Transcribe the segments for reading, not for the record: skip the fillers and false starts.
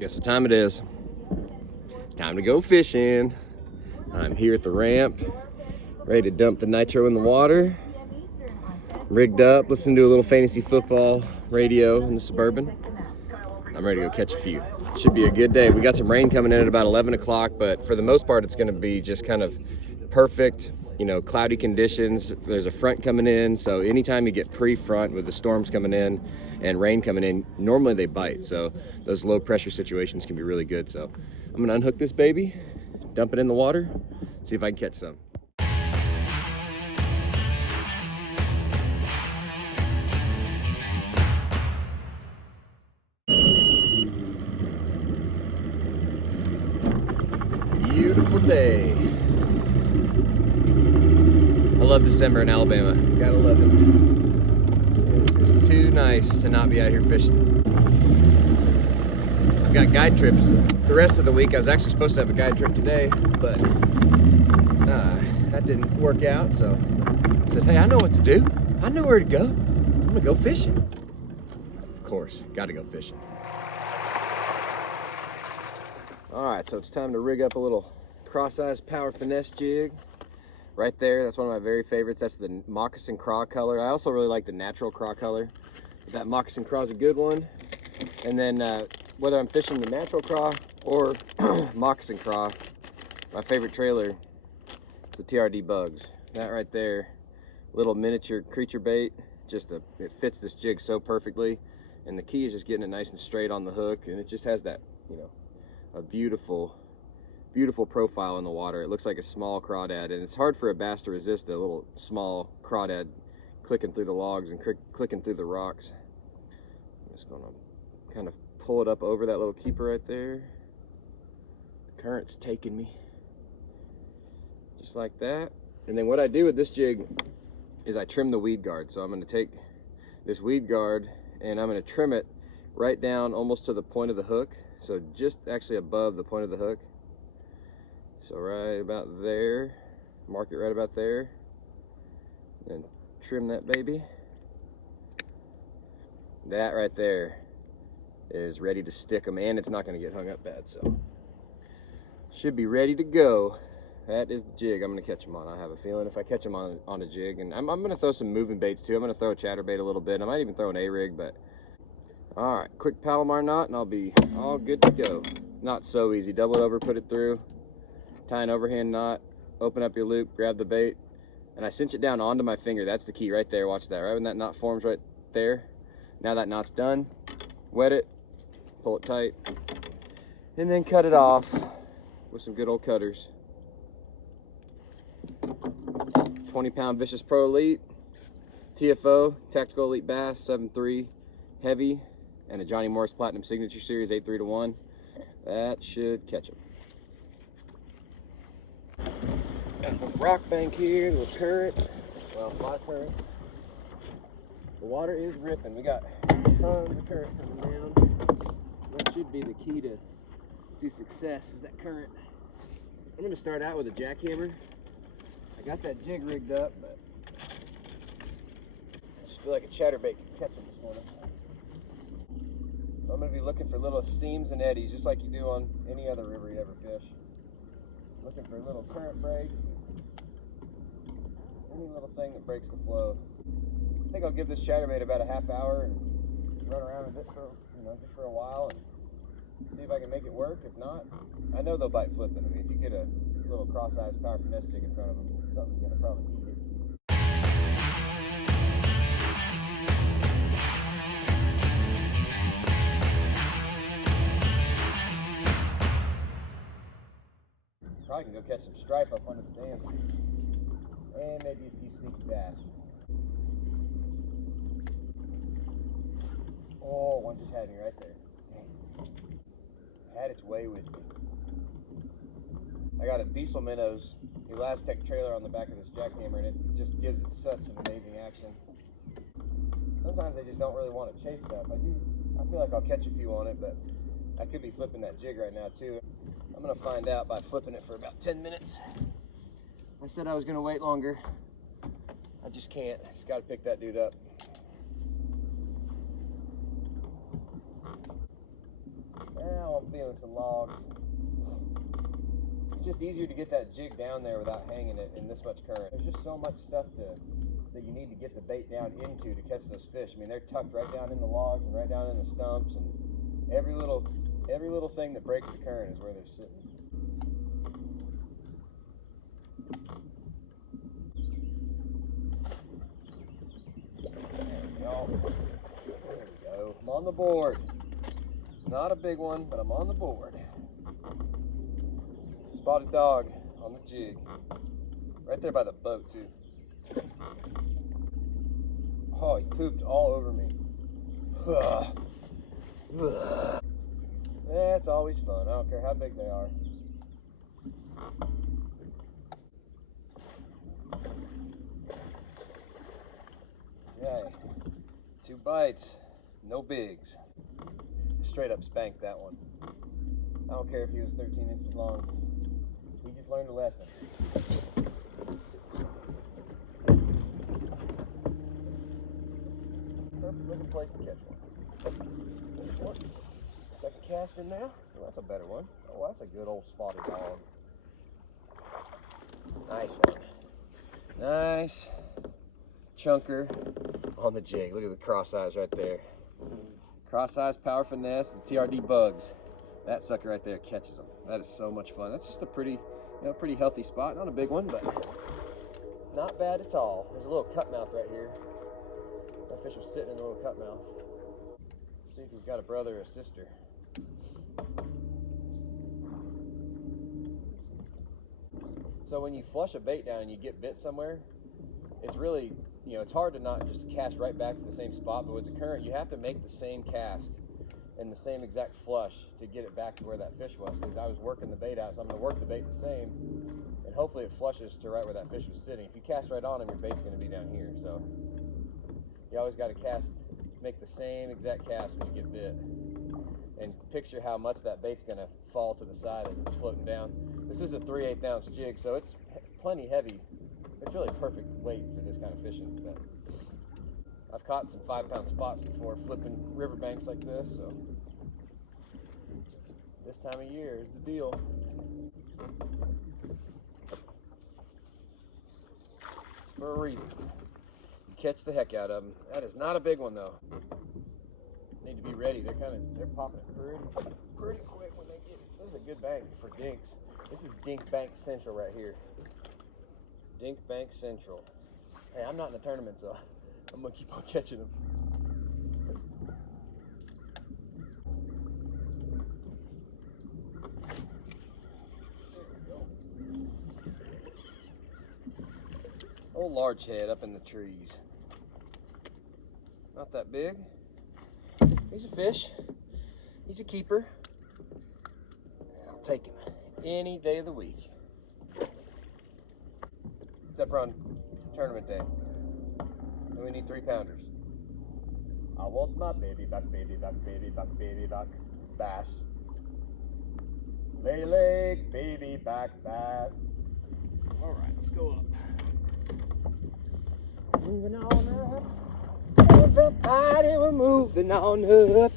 Guess what time it is? Time to go fishing. I'm here at the ramp, ready to dump the nitro in the water. Rigged up, listening to a little fantasy football radio in the Suburban. I'm ready to go catch a few. Should be a good day. We got some rain coming in at about 11 o'clock, but for the most part, it's going to be just kind of perfect, cloudy conditions. There's a front coming in, so anytime you get pre-front with the storms coming in and rain coming in, normally they bite. So those low pressure situations can be really good. So I'm going to unhook this baby, dump it in the water, see if I can catch some. Beautiful day. I love December in Alabama. Gotta love it. It's just too nice to not be out here fishing. I've got guide trips the rest of the week. I was actually supposed to have a guide trip today, but that didn't work out. So I said, hey, I know what to do. I know where to go. I'm gonna go fishing. Of course, gotta go fishing. All right, so it's time to rig up a little cross-eyes power finesse jig. Right there, that's one of my very favorites. That's the moccasin craw color. I also really like the natural craw color. That moccasin craw is a good one. And then whether I'm fishing the natural craw or moccasin craw, my favorite trailer is the TRD Bugs. That right there, little miniature creature bait, it fits this jig so perfectly. And the key is just getting it nice and straight on the hook, and it just has that, a beautiful profile in the water. It looks like a small crawdad, and it's hard for a bass to resist a little small crawdad clicking through the logs and clicking through the rocks. I'm just gonna kind of pull it up over that little keeper right there. The current's taking me. Just like that. And then what I do with this jig is I trim the weed guard. So I'm gonna take this weed guard and I'm gonna trim it right down almost to the point of the hook. So just actually above the point of the hook. So right about there, mark it right about there, and trim that baby. That right there is ready to stick them, and it's not going to get hung up bad, so should be ready to go. That is the jig I'm going to catch them on. I have a feeling if I catch them on a jig, and I'm going to throw some moving baits too. I'm going to throw a chatterbait a little bit. I might even throw an A-rig, but all right, quick Palomar knot, and I'll be all good to go. Not so easy. Double it over, put it through. Tie an overhand knot, open up your loop, grab the bait, and I cinch it down onto my finger. That's the key right there. Watch that. Right when that knot forms right there. Now that knot's done, wet it, pull it tight, and then cut it off with some good old cutters. 20-pound Vicious Pro Elite, TFO, Tactical Elite Bass, 7.3 heavy, and a Johnny Morris Platinum Signature Series 8.3-1. That should catch them. Got the rock bank here, the current, well, my current. The water is ripping. We got tons of current coming down. That should be the key to success, is that current. I'm going to start out with a jackhammer. I got that jig rigged up, but I just feel like a chatterbait can catch it this morning. I'm going to be looking for little seams and eddies, just like you do on any other river you ever fish. Looking for a little current break, any little thing that breaks the flow. I think I'll give this chatterbait about a half hour and run around with it for, just for a while and see if I can make it work. If not, I know they'll bite flipping. I mean, if you get a little cross-eyes power finesse jig in front of them, something's gonna probably eat it. Probably can go catch some stripe up under the dam. And maybe a few sneaky bass. Oh, one just had me right there. Had its way with me. I got a Diesel Minnows Elastec trailer on the back of this jackhammer, and it just gives it such an amazing action. Sometimes they just don't really want to chase stuff. I feel like I'll catch a few on it, but I could be flipping that jig right now too. I'm gonna find out by flipping it for about 10 minutes. I said I was gonna wait longer. I just can't. Just gotta pick that dude up. Now I'm feeling feeling some logs. It's just easier to get that jig down there without hanging it in this much current. There's just so much stuff that you need to get the bait down into to catch those fish. I mean, they're tucked right down in the logs and right down in the stumps, and every little thing that breaks the current is where they're sitting. There we go. There we go. I'm on the board. Not a big one, but I'm on the board. Spotted dog on the jig. Right there by the boat, too. Oh, he pooped all over me. That's always fun. I don't care how big they are. Okay. 2 bites. No bigs. Straight up spanked that one. I don't care if he was 13 inches long. He just learned a lesson. Perfect looking place to catch one. Second cast in now. Oh, that's a better one. Oh, that's a good old spotted dog. Nice one. Nice chunker on the jig. Look at the cross eyes right there. Cross eyes, power finesse, the TRD bugs. That sucker right there catches them. That is so much fun. That's just a pretty, pretty healthy spot. Not a big one, but not bad at all. There's a little cut mouth right here. That fish was sitting in a little cut mouth. See if he's got a brother or a sister. So when you flush a bait down and you get bit somewhere, it's really, it's hard to not just cast right back to the same spot, but with the current, you have to make the same cast and the same exact flush to get it back to where that fish was, because I was working the bait out, so I'm gonna work the bait the same, and hopefully it flushes to right where that fish was sitting. If you cast right on him, your bait's gonna be down here, so you always gotta make the same exact cast when you get bit, and picture how much that bait's gonna fall to the side as it's floating down. This is a 3/8 ounce jig, so it's plenty heavy. It's really perfect weight for this kind of fishing. But I've caught some 5-pound spots before flipping riverbanks like this, so this time of year is the deal. For a reason. You catch the heck out of them. That is not a big one though. Need to be ready. They're popping it pretty quick when they get it. This is a good bank for dinks. This is Dink Bank Central right here. Dink Bank Central. Hey, I'm not in the tournament, so I'm gonna keep on catching them. There we go. Old large head up in the trees. Not that big. He's a fish. He's a keeper. I'll take him any day of the week. Except for on tournament day. And we need 3-pounders. I want my baby back, baby back, baby back, baby back. Bass. Lay leg, baby back bass. Alright, let's go up. Moving on up. Everybody, we're moving on up.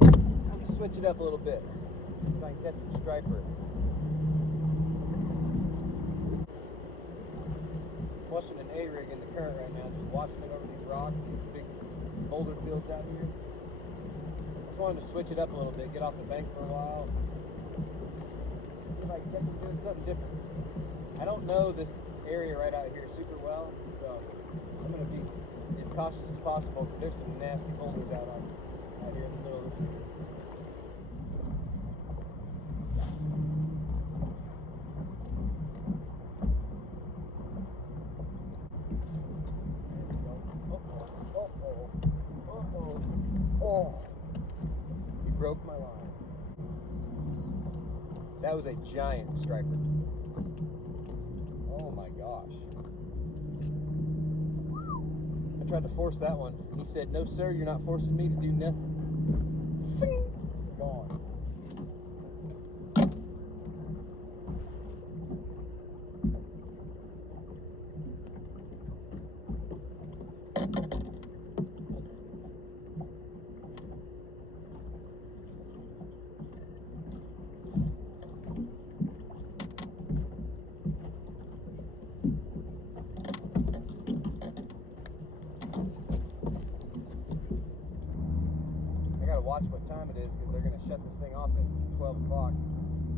I'm gonna switch it up a little bit. If I can catch some striper. Flushing an A-rig in the current right now, just watching it over these rocks and these big boulder fields out here. Just wanted to switch it up a little bit, get off the bank for a while. See if I can catch it doing something different. I don't know this area right out here super well, so I'm going to be as cautious as possible because there's some nasty boulders out here in the middle of this field. Oh, he broke my line. That was a giant striper. Oh my gosh. I tried to force that one. He said, "No sir, you're not forcing me to do nothing." Gone. gotta watch what time it is because they're gonna shut this thing off at 12 o'clock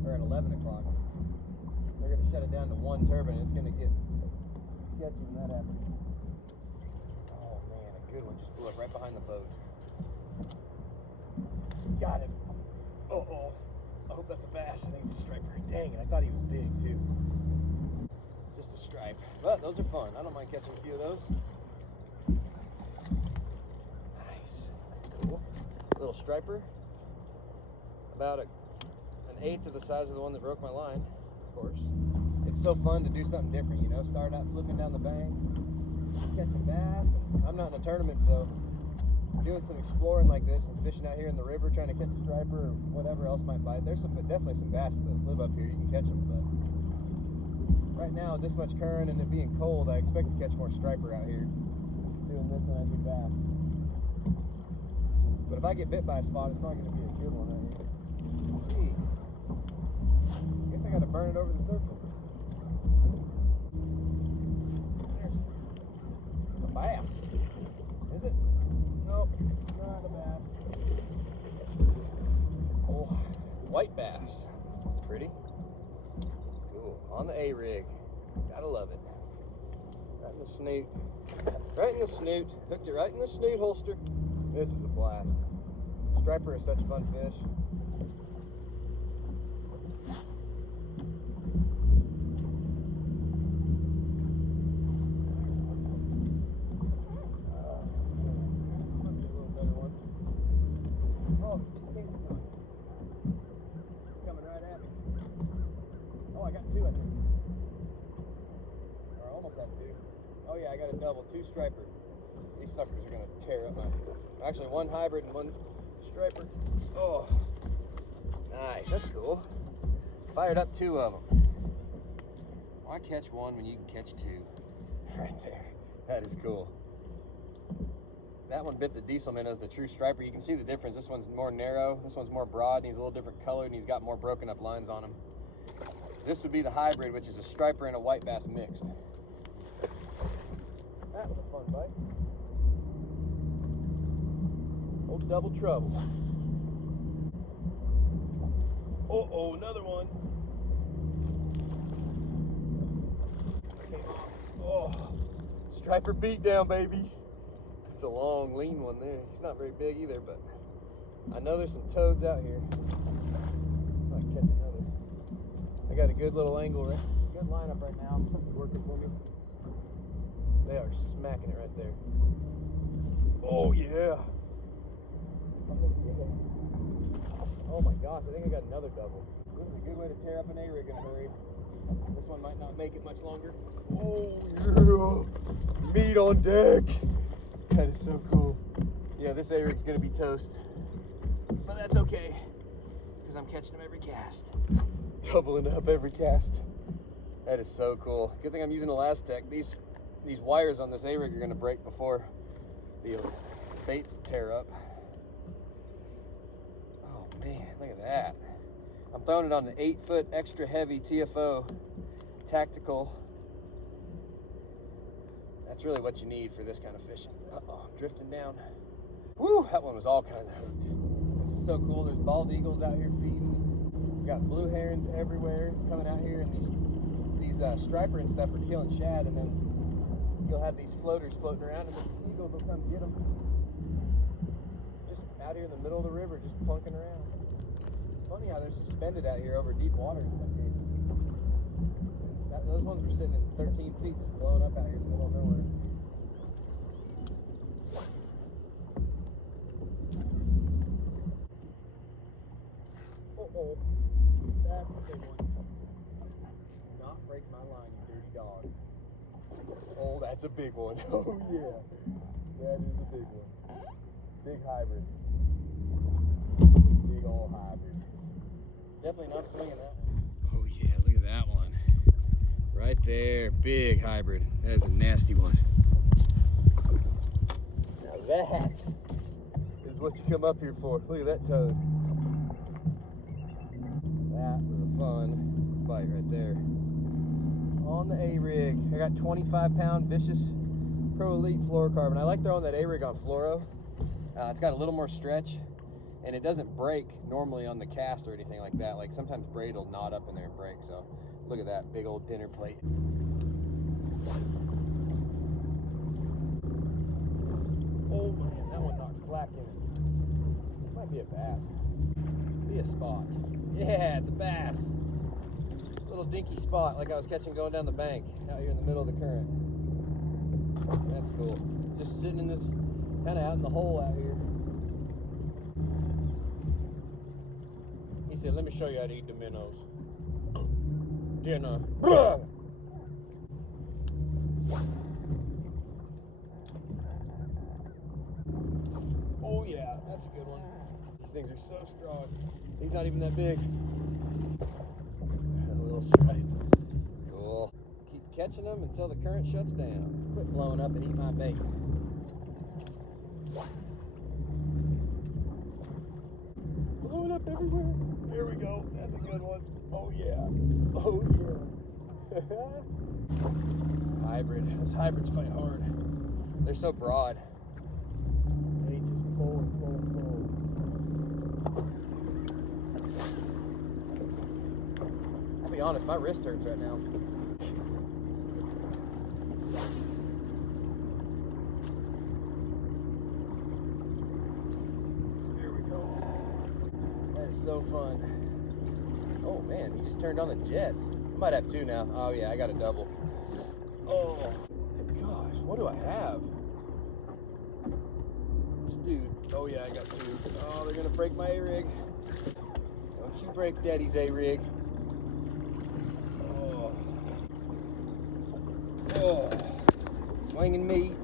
or at 11 o'clock. They're gonna shut it down to one turbine. It's gonna get sketchy when that happens. Oh man, a good one just blew up right behind the boat. Got him. Uh-oh. I hope that's a bass. I think it's a striper. Dang it, I thought he was big too. Just a stripe. But those are fun. I don't mind catching a few of those. Nice. That's cool. Little striper. About an eighth of the size of the one that broke my line, of course. It's so fun to do something different, you know, start out flipping down the bank, catching bass, and I'm not in a tournament, so doing some exploring like this and fishing out here in the river, trying to catch a striper or whatever else might bite. There's definitely some bass that live up here, you can catch them, but right now, this much current and it being cold, I expect to catch more striper out here doing this than I do bass. But if I get bit by a spot, it's not going to be a good one right here. Gee. Guess I got to burn it over the surface. A bass. Is it? Nope, not a bass. Oh, white bass. It's pretty. Cool. On the A-rig. Gotta love it. Right in the snoot. Right in the snoot. Hooked it right in the snoot holster. This is a blast. Striper is such a fun fish. Oh yeah, I got a double, 2 striper. These suckers are gonna tear up my, actually 1 hybrid and 1 striper. Oh, nice, that's cool. Fired up 2 of them. Why catch 1 when you can catch 2? Right there, that is cool. That one bit the diesel minnows, the true striper. You can see the difference. This one's more narrow, this one's more broad, and he's a little different color, and he's got more broken up lines on him. This would be the hybrid, which is a striper and a white bass mixed. That was a fun bite. Old double trouble. Uh-oh, another one. Oh, striper beat down, baby. It's a long, lean one there. He's not very big either, but I know there's some toads out here. I might catch another. I got a good little angle, right? Good lineup right now. Something's working for me. They are smacking it right there. Oh yeah. Oh my gosh, I think I got another double. This is a good way to tear up an A-rig in a hurry. This one might not make it much longer. Oh yeah. Meat on deck. That is so cool. Yeah, this A-rig's gonna be toast. But that's okay, because I'm catching them every cast. Doubling up every cast. That is so cool. Good thing I'm using Elastec. These wires on this A-rig are gonna break before the baits tear up. Oh man, look at that. I'm throwing it on an 8-foot extra heavy TFO tactical. That's really what you need for this kind of fishing. Uh-oh, I'm drifting down. Woo, that one was all kind of hooked. This is so cool. There's bald eagles out here feeding. We got blue herons everywhere coming out here, and these striper and stuff are killing shad, and then you'll have these floaters floating around, and the eagles will come get them. Just out here in the middle of the river, just plunking around. Funny how they're suspended out here over deep water in some cases. Those ones were sitting at 13 feet, just blowing up out here in the middle of nowhere. Uh-oh, that's a big one. Do not break my line, you dirty dog. Oh, that's a big one. Oh yeah, that is a big one. Big hybrid. Big old hybrid. Definitely not swinging that one. Oh yeah, look at that one. Right there, big hybrid. That is a nasty one. Now that is what you come up here for. Look at that toad. That was a fun bite right there. On the A-rig, I got 25-pound Vicious Pro Elite fluorocarbon. I like throwing that A-rig on fluoro. It's got a little more stretch, and it doesn't break normally on the cast or anything like that. Like sometimes braid will knot up in there and break. So look at that big old dinner plate. Oh man, that one knocked slack in it. Might be a bass. Be a spot. Yeah, it's a bass. Little dinky spot like I was catching going down the bank out here in the middle of the current. That's cool. Just sitting in this, kind of out in the hole out here. He said, let me show you how to eat the minnows. Dinner. Oh yeah, that's a good one. These things are so strong. He's not even that big. A little stripe. Cool. Keep catching them until the current shuts down. Quit blowing up and eat my bait. Blowing up everywhere. There we go. That's a good one. Oh yeah. Oh yeah. Hybrid. Those hybrids fight hard. They're so broad. They just pull and pull and pull. I'll be honest, my wrist hurts right now. There we go. That is so fun. Oh man, he just turned on the jets. I might have two now. Oh yeah, I got a double. Oh gosh, what do I have? This dude. Oh yeah, I got two. Oh, they're gonna break my A-rig. Don't you break Daddy's A-rig. Oh, swinging meat,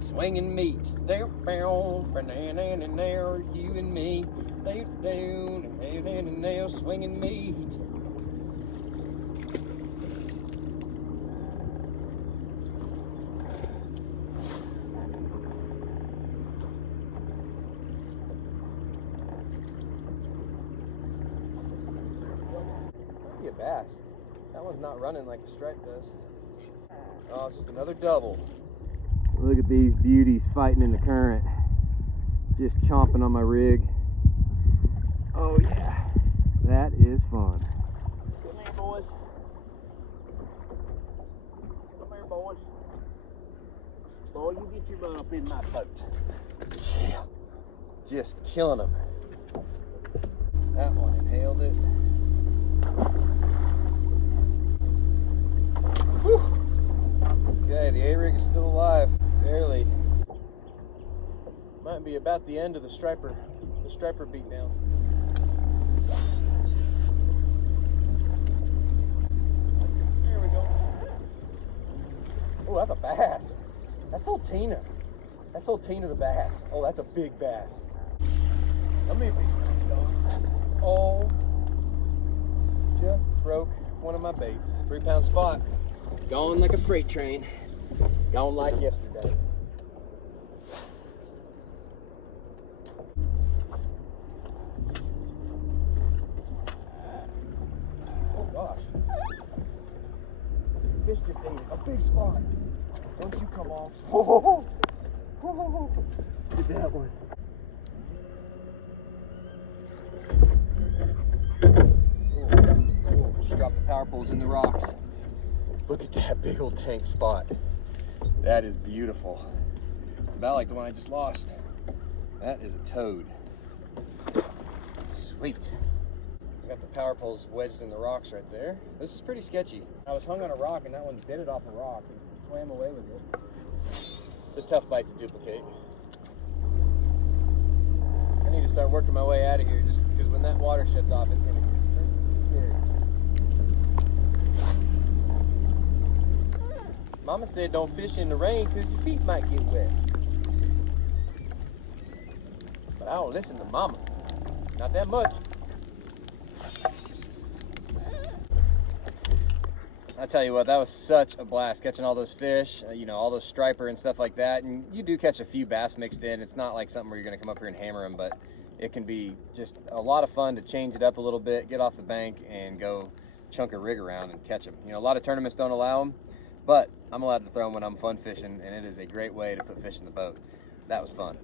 swinging meat. Down, down, banana, and there, you and me. Down, down, and there, swinging meat. Might be a bass. That one's not running like a stripe does. Oh, it's just another double. Look at these beauties fighting in the current. Just chomping on my rig. Oh yeah, that is fun. Come here, boys. Come here, boys. Boy, you get your butt up in my boat. Yeah, just killing them. That one inhaled it. Whew. Okay, the A-rig is still alive, barely. Might be about the end of the striper beat down. There we go. Oh, that's a bass. That's old Tina. That's old Tina the bass. Oh, that's a big bass. Let me be snapping dog. Oh, just broke one of my baits. 3-pound spot. Going like a freight train. Going like yesterday. Oh gosh. Fish just ate a big spot. Don't you come off. Oh, get that one. Oh, just dropped the power poles in the rocks. Look at that big old tank spot. That is beautiful. It's about like the one I just lost. That is a toad. Sweet. I got the power poles wedged in the rocks right there. This is pretty sketchy. I was hung on a rock and that one bit it off a rock and swam away with it. It's a tough bite to duplicate. I need to start working my way out of here just because when that water shuts off, it's gonna get scary. Mama said don't fish in the rain because your feet might get wet. But I don't listen to Mama. Not that much. I tell you what, that was such a blast catching all those fish, you know, all those striper and stuff like that. And you do catch a few bass mixed in. It's not like something where you're going to come up here and hammer them, but it can be just a lot of fun to change it up a little bit, get off the bank and go chunk a rig around and catch them. You know, a lot of tournaments don't allow them, but I'm allowed to throw them when I'm fun fishing, and it is a great way to put fish in the boat. That was fun.